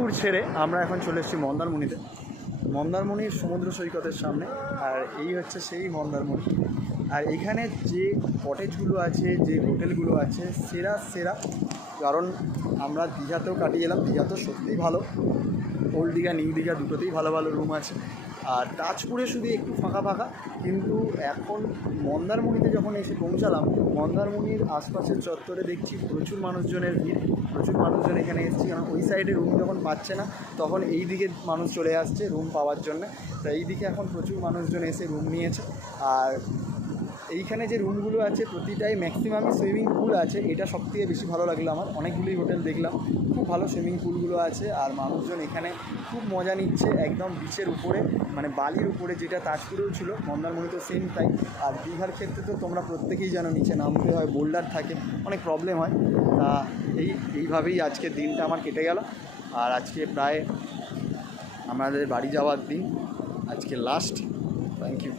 তাজপুর ছেড়ে আমরা এখন চলে এসেছি মন্দারমণিতে। মন্দারমণির সমুদ্র সৈকতের সামনে, আর এই হচ্ছে সেই মন্দারমণি। আর এখানে যে কটেজগুলো আছে, যে হোটেলগুলো আছে, সেরা সেরা। কারণ আমরা দীঘাতেও কাটিয়ে এলাম, দীঘা তো সত্যিই ভালো, ওল্ড দীঘা নিউ দীঘা দুটোতেই ভালো ভালো রুম আছে। আর তাজপুরে শুধু একটু ফাঁকা ফাঁকা, কিন্তু এখন মন্দারমণিতে যখন এসে পৌঁছালাম, মন্দারমণির আশপাশের চত্বরে দেখছি প্রচুর মানুষজনের ভিড়, প্রচুর মানুষজন এখানে এসেছে। কারণ ওই সাইডে রুম যখন পাচ্ছে না, তখন এই দিকে মানুষ চলে আসছে রুম পাওয়ার জন্য। তো এই দিকে এখন প্রচুর মানুষজন এসে রুম নিয়েছে। আর এইখানে যে রুমগুলো আছে প্রতিটাই ম্যাক্সিমামই সুইমিং পুল আছে, এটা সবথেকে বেশি ভালো লাগলো আমার। অনেকগুলোই হোটেল দেখলাম, খুব ভালো সুইমিং পুলগুলো আছে। আর মানুষজন এখানে খুব মজা নিচ্ছে একদম বিচের উপরে, মানে বালির উপরে, যেটা তাজপুরেও ছিল, মন্দারমণিতেও সেম তাই। আর দীঘার ক্ষেত্রে তো তোমরা প্রত্যেকেই জানো নিচে নামতে হয়, বোল্ডার থাকে, অনেক প্রবলেম হয়। তা এইভাবেই আজকের দিনটা আমার কেটে গেল। আর আজকে প্রায় আমাদের বাড়ি যাওয়ার দিন, আজকে লাস্ট। Thank you.